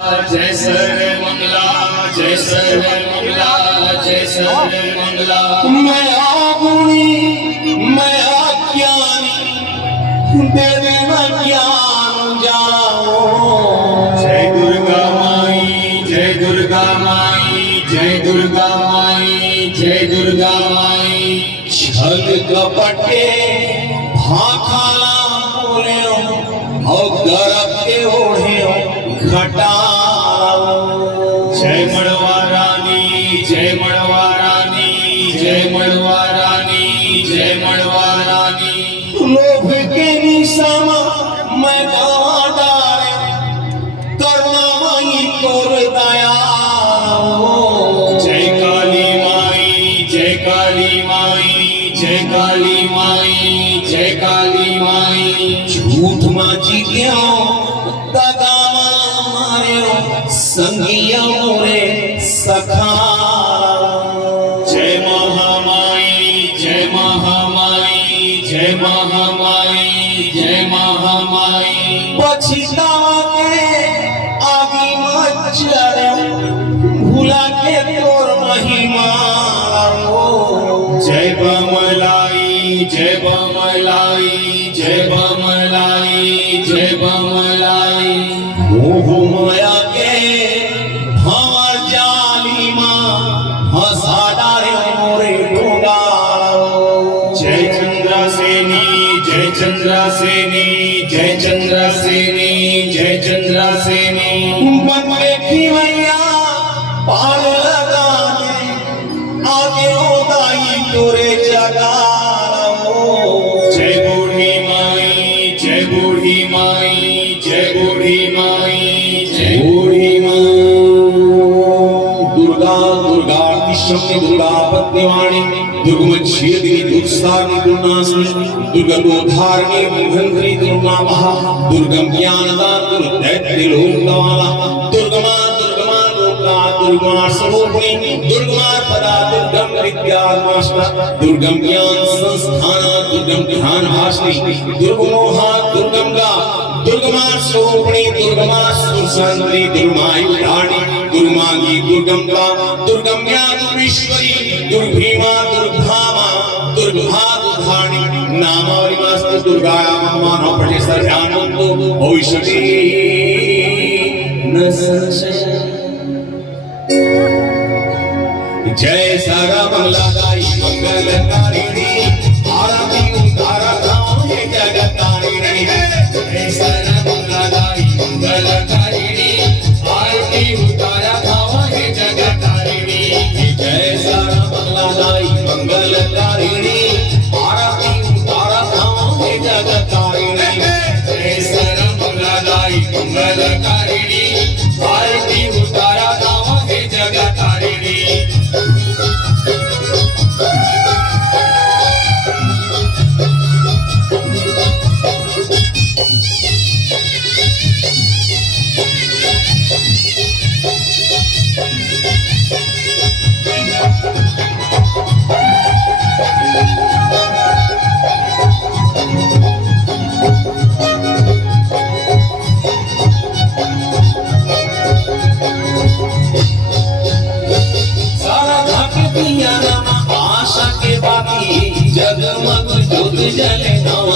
जय सर्व मंगला, जय सर्व मंगला, जय सर्व मंगला। मैं आगुणी मैं अज्ञानी, दे देना ज्ञान जाओ। जय दुर्गा माई, जय दुर्गा माई, जय दुर्गा माई, जय दुर्गा माई। छल कपटे भाखाला बोले और गर्भ के ओढ़े घटा। जय मड़वा रानी, जय मड़वा रानी, जय मड़वा रानी, जय मड़वा रानी। लोभ के निशामा मैं गवा डारे, करुणामयी तोर दया। जय काली माई, जय काली माई, जय काली माई, जय काली माई। झूठ माची क्यों दगा मारे संगिया मोरे सखा। जय महामाई, जय महामाई, जय महामाई, जय महामाई। पछितावा के आगे मत चढ़ो, भूला के तोर महिमा। जय बमलाई, जय बमलाई, जय बमलाई, जय बमलाई। मोह माया के भंवर जाली माँ हंसा डारे मोरे डोगा। जय चंद्रसेनी, जय चंद्रसेनी, जय चंद्रसेनी, जय चंद्रसेनी। बनले की मैया पाल लगा दे, आगे होदाई तोरे जगा। जय बूढ़ी माई, जय बूढ़ी माई, जय बूढ़ी माई, जय बूढ़ी माई। दुर्गा दुर्गा शक्ति दुर्गा पद्यवाणी, दुर्गमच्छेदिनी दुर्सारिणी दुर्नाशिनी, दुर्गलोधारिणी दुर्गंधरी दुर्गा महा, दुर्गम ज्ञानदान दुर्दैत्य लोकवाला। दुर्गमा दुर्गमा दुर्गा दुर्गा स्वरूपिणी, दुर्गमा पदा दुर्गम विद्यामास्ता, दुर्गम ज्ञान संस्थान, दुर्गम ध्यान भाषिणी, दुर्गमोहा दुर्गमगा, दुर्गमा स्वरूपिणी, दुर्गमा सुसंदरी, दुर्मायुधानी, दुर्मांगी दुर्गमगा, दुर्गम्या दुर्वीश्वरी, दुर्भीमा दुर्भामा, दुर्भागुधानी। नामावलिमस्तु दुर्गाया मानो प्रजे सर्वानंदो भविष्यति न संशय। जय सर्वमंगलदायी मंगलकारिणी, आरती उद्धारा गाओ ये जगतारिणी। जय सर्वमंगलदायी मंगलकारिणी, आरती उतारा गावा हे जगतारिणी। जय सर्वमंगलदायी मंगलकारिणी, आरती उद्धारा गाओ ये जगतारिणी। जय सर्वमंगलदायी मंगलकारिणी, आरती उतारा गावा हे जगतारिणी। आशा के बाकी जगमग ज्योत जले नव